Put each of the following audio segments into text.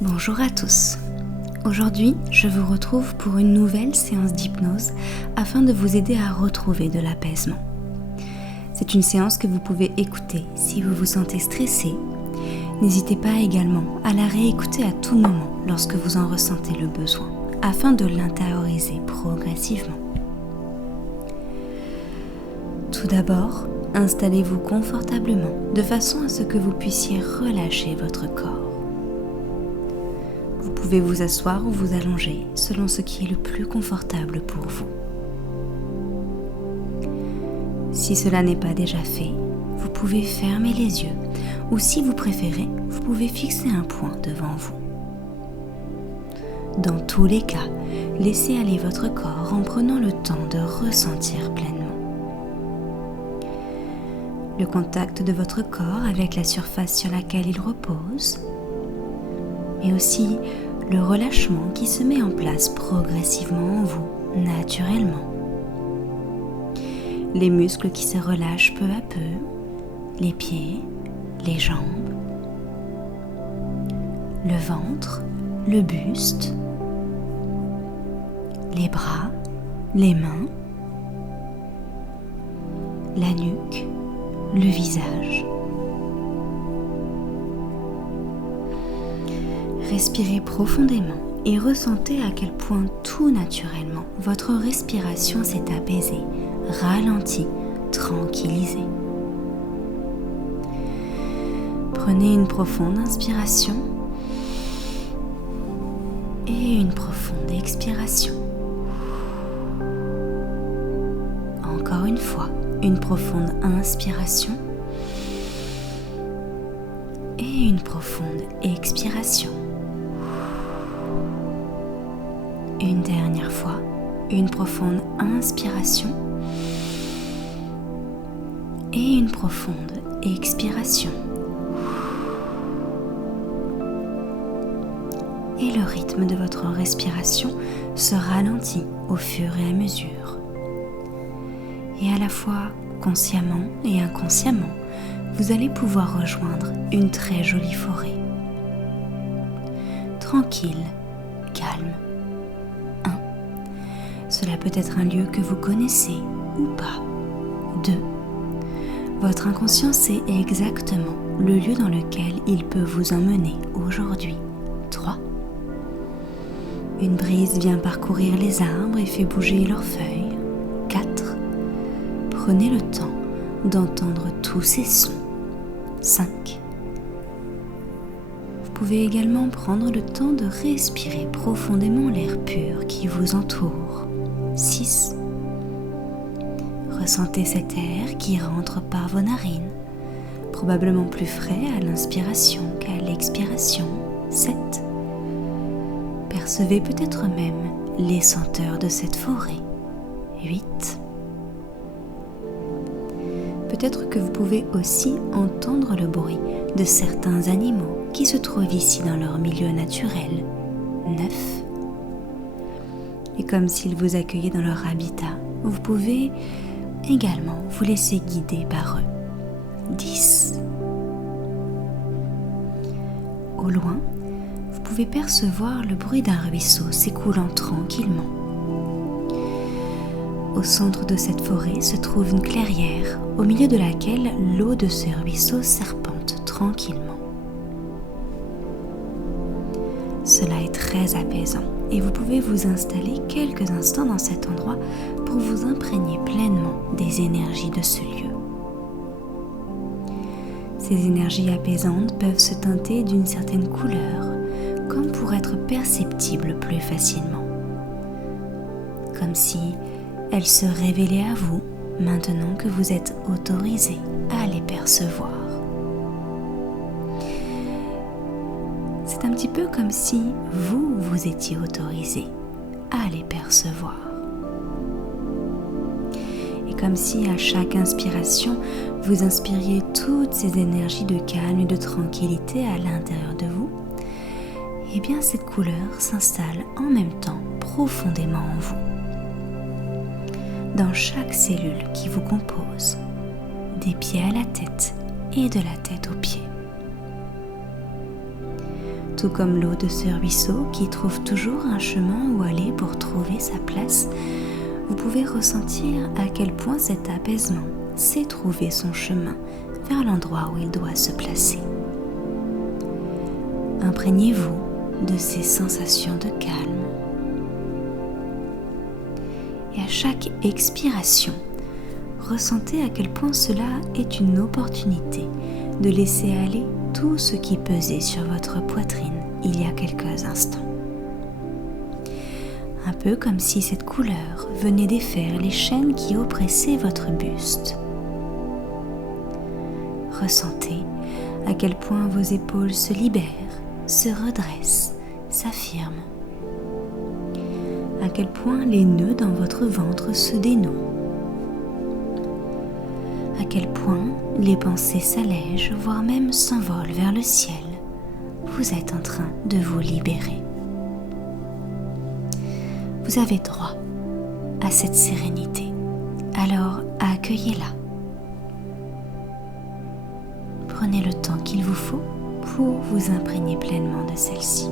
Bonjour à tous. Aujourd'hui, je vous retrouve pour une nouvelle séance d'hypnose afin de vous aider à retrouver de l'apaisement. C'est une séance que vous pouvez écouter si vous vous sentez stressé. N'hésitez pas également à la réécouter à tout moment lorsque vous en ressentez le besoin, afin de l'intérioriser progressivement. Tout d'abord, installez-vous confortablement de façon à ce que vous puissiez relâcher votre corps. Vous pouvez vous asseoir ou vous allonger selon ce qui est le plus confortable pour vous. Si cela n'est pas déjà fait, vous pouvez fermer les yeux ou si vous préférez, vous pouvez fixer un point devant vous. Dans tous les cas, laissez aller votre corps en prenant le temps de ressentir pleinement. Le contact de votre corps avec la surface sur laquelle il repose, mais aussi le relâchement qui se met en place progressivement en vous, naturellement. Les muscles qui se relâchent peu à peu, les pieds, les jambes, le ventre, le buste, les bras, les mains, la nuque, le visage. Respirez profondément et ressentez à quel point tout naturellement votre respiration s'est apaisée, ralentie, tranquillisée. Prenez une profonde inspiration et une profonde expiration. Encore une fois, une profonde inspiration et une profonde expiration. Une dernière fois, une profonde inspiration et une profonde expiration. Et le rythme de votre respiration se ralentit au fur et à mesure. Et à la fois consciemment et inconsciemment, vous allez pouvoir rejoindre une très jolie forêt. Tranquille, calme. Cela peut être un lieu que vous connaissez ou pas. 2. Votre inconscient sait exactement le lieu dans lequel il peut vous emmener aujourd'hui. 3. Une brise vient parcourir les arbres et fait bouger leurs feuilles. 4. Prenez le temps d'entendre tous ces sons. 5. Vous pouvez également prendre le temps de respirer profondément l'air pur qui vous entoure. 6. Ressentez cet air qui rentre par vos narines, probablement plus frais à l'inspiration qu'à l'expiration. 7. Percevez peut-être même les senteurs de cette forêt. 8. Peut-être que vous pouvez aussi entendre le bruit de certains animaux qui se trouvent ici dans leur milieu naturel. 9. Et comme s'ils vous accueillaient dans leur habitat, vous pouvez également vous laisser guider par eux. 10. Au loin, vous pouvez percevoir le bruit d'un ruisseau s'écoulant tranquillement. Au centre de cette forêt se trouve une clairière, au milieu de laquelle l'eau de ce ruisseau serpente tranquillement. Cela est très apaisant et vous pouvez vous installer quelques instants dans cet endroit pour vous imprégner pleinement des énergies de ce lieu. Ces énergies apaisantes peuvent se teinter d'une certaine couleur, comme pour être perceptibles plus facilement. Comme si elles se révélaient à vous maintenant que vous êtes autorisé à les percevoir. C'est un petit peu comme si vous étiez autorisé à les percevoir. Et comme si à chaque inspiration, vous inspiriez toutes ces énergies de calme et de tranquillité à l'intérieur de vous, et bien cette couleur s'installe en même temps profondément en vous. Dans chaque cellule qui vous compose, des pieds à la tête et de la tête aux pieds. tout comme l'eau de ce ruisseau qui trouve toujours un chemin où aller pour trouver sa place, vous pouvez ressentir à quel point cet apaisement sait trouver son chemin vers l'endroit où il doit se placer. Imprégnez-vous de ces sensations de calme. Et à chaque expiration, ressentez à quel point cela est une opportunité de laisser aller tout ce qui pesait sur votre poitrine il y a quelques instants. Un peu comme si cette couleur venait défaire les chaînes qui oppressaient votre buste. Ressentez à quel point vos épaules se libèrent, se redressent, s'affirment. À quel point les nœuds dans votre ventre se dénouent. À quel point les pensées s'allègent, voire même s'envolent vers le ciel. Vous êtes en train de vous libérer. Vous avez droit à cette sérénité, alors accueillez-la. Prenez le temps qu'il vous faut pour vous imprégner pleinement de celle-ci.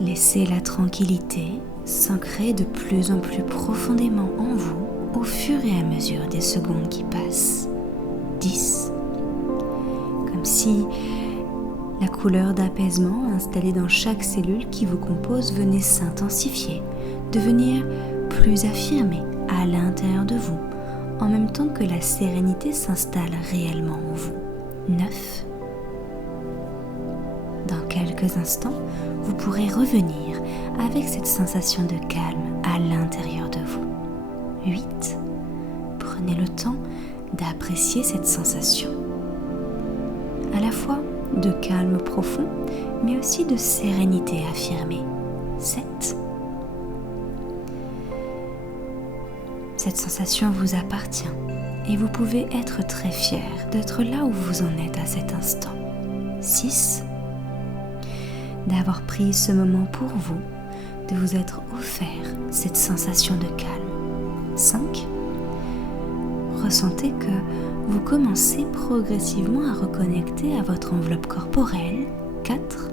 Laissez la tranquillité s'ancrer de plus en plus profondément en vous au fur et à mesure des secondes qui passent. 10. Comme si la couleur d'apaisement installée dans chaque cellule qui vous compose venait s'intensifier, devenir plus affirmée à l'intérieur de vous, en même temps que la sérénité s'installe réellement en vous. 9. Dans quelques instants, vous pourrez revenir avec cette sensation de calme à l'intérieur de vous. 8. Prenez le temps d'apprécier cette sensation. À la fois de calme profond, mais aussi de sérénité affirmée. 7. Cette sensation vous appartient et vous pouvez être très fier d'être là où vous en êtes à cet instant. 6. D'avoir pris ce moment pour vous, de vous être offert cette sensation de calme. 5. Ressentez que vous commencez progressivement à reconnecter à votre enveloppe corporelle. 4.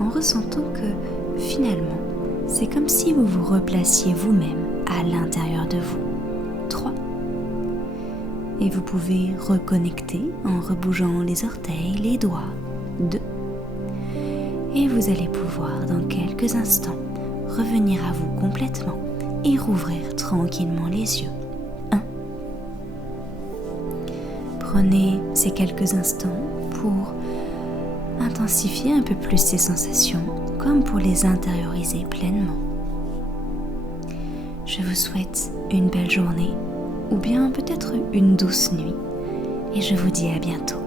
En ressentant que finalement, c'est comme si vous vous replaciez vous-même à l'intérieur de vous. 3. Et vous pouvez reconnecter en rebougeant les orteils, les doigts. 2. Et vous allez pouvoir dans quelques instants revenir à vous complètement et rouvrir tranquillement les yeux. 1. Prenez ces quelques instants pour intensifier un peu plus ces sensations, comme pour les intérioriser pleinement. Je vous souhaite une belle journée ou bien peut-être une douce nuit et je vous dis à bientôt.